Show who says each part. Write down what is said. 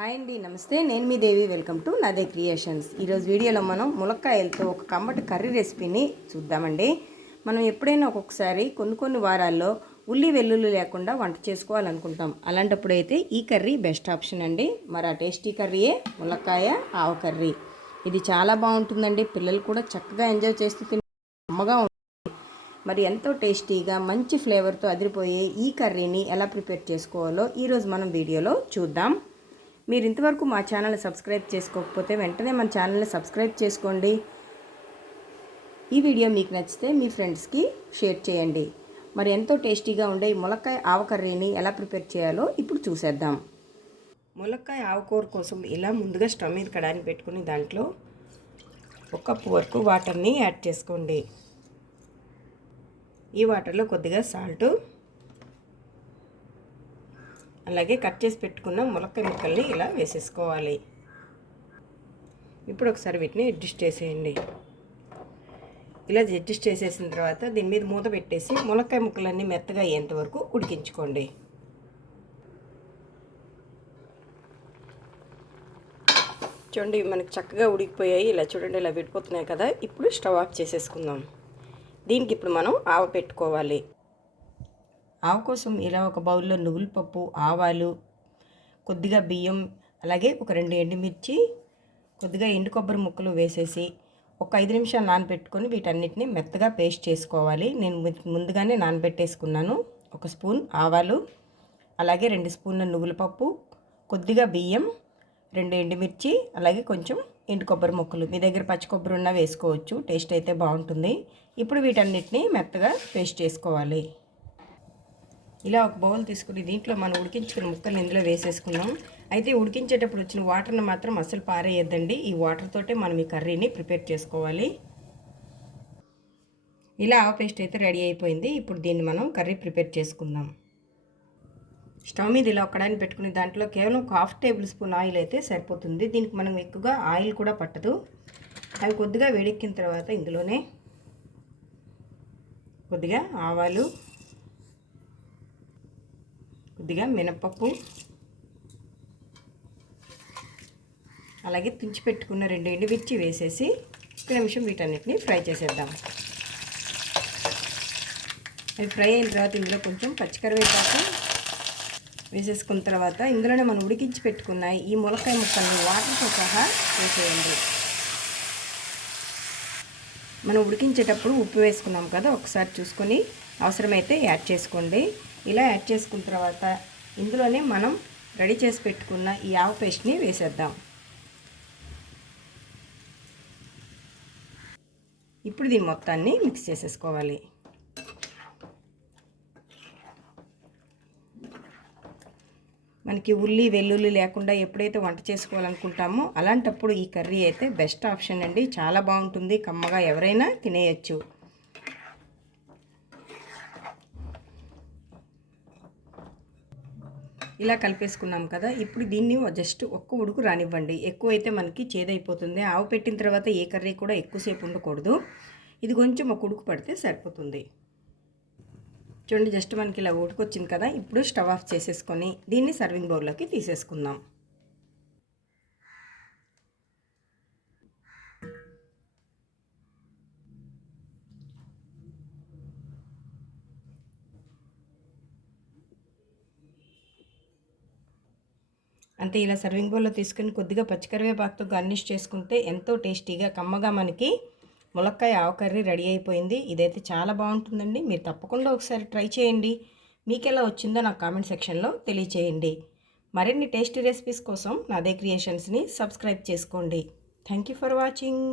Speaker 1: Hi అండి నమస్తే. నేను మీ Devi. Welcome to Nade creations ఈరోజు వీడియోలో మనం ములక్కాయలతో ఒక కమ్మటి కర్రీ రెసిపీని చూద్దామండి. మనం ఎప్పుడైనా ఒక్కొక్కసారి కొన్ని కొన్ని వారాల్లో ఉల్లి వెల్లుల్లి లేకుండా వంట చేసుకోవాలనుకుంటాం. అలాంటప్పుడు అయితే ఈ కర్రీ బెస్ట్ ఆప్షన్ అండి. మరి ఆ టేస్టీ కర్రీయే ములక్కాయ ఆవ కర్రీ. ఇది చాలా బాగుంటుందండి. పిల్లలు కూడా చక్కగా ఎంజాయ్ చేస్తూ తిని అమ్మగా ఉంటుంది. మరి ఎంతో టేస్టీగా మంచి ఫ్లేవర్తో అదిరిపోయే ఈ కర్రీని ఎలా ప్రిపేర్ చేసుకోవాలో ఈరోజు మనం వీడియోలో చూద్దాం. మీరు ఇంతవరకు మా ఛానల్ సబ్స్క్రైబ్ చేసుకోకపోతే వెంటనే మన ఛానల్ని సబ్స్క్రైబ్ చేసుకోండి. ఈ వీడియో మీకు నచ్చితే మీ ఫ్రెండ్స్కి షేర్ చేయండి. మరి ఎంతో టేస్టీగా ఉండే ఈ ములక్కాయ ఆవ కర్రీని ఎలా ప్రిపేర్ చేయాలో ఇప్పుడు చూసేద్దాం. ములక్కాయ ఆవకూర కోసం ఇలా ముందుగా స్టవ్ మీద కడాని పెట్టుకుని దాంట్లో ఒక కప్పు వరకు వాటర్ని యాడ్ చేసుకోండి. ఈ వాటర్లో కొద్దిగా సాల్టు అలాగే కట్ చేసి పెట్టుకున్న ములక్కాయ ముక్కల్ని ఇలా వేసేసుకోవాలి. ఇప్పుడు ఒకసారి వీటిని అడ్జస్ట్ చేసేయండి. ఇలా అడ్జస్ట్ చేసేసిన తర్వాత దీని మీద మూత పెట్టేసి ములక్కాయ ముక్కలన్నీ మెత్తగా అయ్యేంత వరకు ఉడికించుకోండి. చూడండి మనకి చక్కగా ఉడికిపోయాయి. ఇలా చూడండి ఇలా విడిపోతున్నాయి కదా. ఇప్పుడు స్టవ్ ఆఫ్ చేసేసుకుందాం. దీనికి ఇప్పుడు మనం ఆవ పెట్టుకోవాలి. ఆవు కోసం ఇలా ఒక బౌల్లో నువ్వుల పప్పు ఆవాలు కొద్దిగా బియ్యం అలాగే ఒక రెండు ఎండుమిర్చి కొద్దిగా ఎండు కొబ్బరి ముక్కలు వేసేసి ఒక ఐదు నిమిషాలు నానబెట్టుకొని వీటన్నిటిని మెత్తగా పేస్ట్ చేసుకోవాలి. నేను ముందుగానే నానబెట్టేసుకున్నాను. ఒక స్పూన్ ఆవాలు అలాగే రెండు స్పూన్ల నువ్వుల పప్పు కొద్దిగా బియ్యం రెండు ఎండుమిర్చి అలాగే కొంచెం ఎండు కొబ్బరి ముక్కలు. మీ దగ్గర పచ్చి కొబ్బరి ఉన్నా వేసుకోవచ్చు. టేస్ట్ అయితే బాగుంటుంది. ఇప్పుడు వీటన్నిటిని మెత్తగా పేస్ట్ చేసుకోవాలి. ఇలా ఒక బౌల్ తీసుకుని దీంట్లో మనం ఉడికించుకున్న ముక్కలు ఇందులో వేసేసుకున్నాం అయితే ఉడికించేటప్పుడు వచ్చిన వాటర్ని మాత్రం అస్సలు పారేయద్దండి. ఈ వాటర్ తోటే మనం ఈ కర్రీని ప్రిపేర్ చేసుకోవాలి. ఇలా ఆవ పేస్ట్ అయితే రెడీ అయిపోయింది. ఇప్పుడు దీన్ని మనం కర్రీ ప్రిపేర్ చేసుకుందాం. స్టవ్ మీద ఇలా ఒక్కడాన్ని పెట్టుకుని దాంట్లో కేవలం ఒక హాఫ్ టేబుల్ స్పూన్ ఆయిల్ అయితే సరిపోతుంది. దీనికి మనం ఎక్కువగా ఆయిల్ కూడా పట్టదు. అవి కొద్దిగా వేడెక్కిన తర్వాత ఇందులోనే కొద్దిగా ఆవాలు కొద్దిగా మినపప్పు. అలాగే తుంచి పెట్టుకున్న రెండు ఎండుమిర్చి వేసేసి ఒక నిమిషం వీటన్నిటిని ఫ్రై చేసేద్దాం. అవి ఫ్రై అయిన తర్వాత ఇందులో కొంచెం పచ్చికరివేపాకు వేసేసుకున్న తర్వాత ఇందులోనే మనం ఉడికించి పెట్టుకున్న ఈ ములకాయ ముక్కల్ని వాటర్తో సహా వేసేయండి. మనం ఉడికించేటప్పుడు ఉప్పు వేసుకున్నాం కదా ఒకసారి చూసుకొని అవసరమైతే యాడ్ చేసుకోండి. ఇలా యాడ్ చేసుకున్న తర్వాత ఇందులోనే మనం రెడీ చేసి పెట్టుకున్న ఈ ఆవు పేస్ట్ని వేసేద్దాం. ఇప్పుడు దీని మొత్తాన్ని మిక్స్ చేసేసుకోవాలి. మనకి ఉల్లి వెల్లుల్లి లేకుండా ఎప్పుడైతే వంట చేసుకోవాలనుకుంటామో అలాంటప్పుడు ఈ కర్రీ అయితే బెస్ట్ ఆప్షన్ అండి. చాలా బాగుంటుంది. కమ్మగా ఎవరైనా తినేయచ్చు. ఇలా కలిపేసుకున్నాం కదా ఇప్పుడు దీన్ని జస్ట్ ఒక్క ఉడుకు రానివ్వండి. ఎక్కువైతే మనకి చేదైపోతుంది. ఆవు పెట్టిన తర్వాత ఏ కర్రీ కూడా ఎక్కువసేపు ఉండకూడదు. ఇది కొంచెం ఒక ఉడుకు పడితే సరిపోతుంది. చూడండి జస్ట్ మనకి ఇలా ఉడుకొచ్చింది కదా ఇప్పుడు స్టవ్ ఆఫ్ చేసేసుకొని దీన్ని సర్వింగ్ బౌల్లోకి తీసేసుకుందాం. అంతే ఇలా సర్వింగ్ బౌల్లో తీసుకుని కొద్దిగా పచ్చికరివేపాకుతో గార్నిష్ చేసుకుంటే ఎంతో టేస్టీగా కమ్మగా మనకి ములక్కాయ ఆవ కర్రీ రెడీ అయిపోయింది. ఇదైతే చాలా బాగుంటుందండి. మీరు తప్పకుండా ఒకసారి ట్రై చేయండి. మీకు ఎలా వచ్చిందో నాకు కామెంట్ సెక్షన్లో తెలియచేయండి. మరిన్ని టేస్టీ రెసిపీస్ కోసం నాదే క్రియేషన్స్ని సబ్స్క్రైబ్ చేసుకోండి. Thank you for watching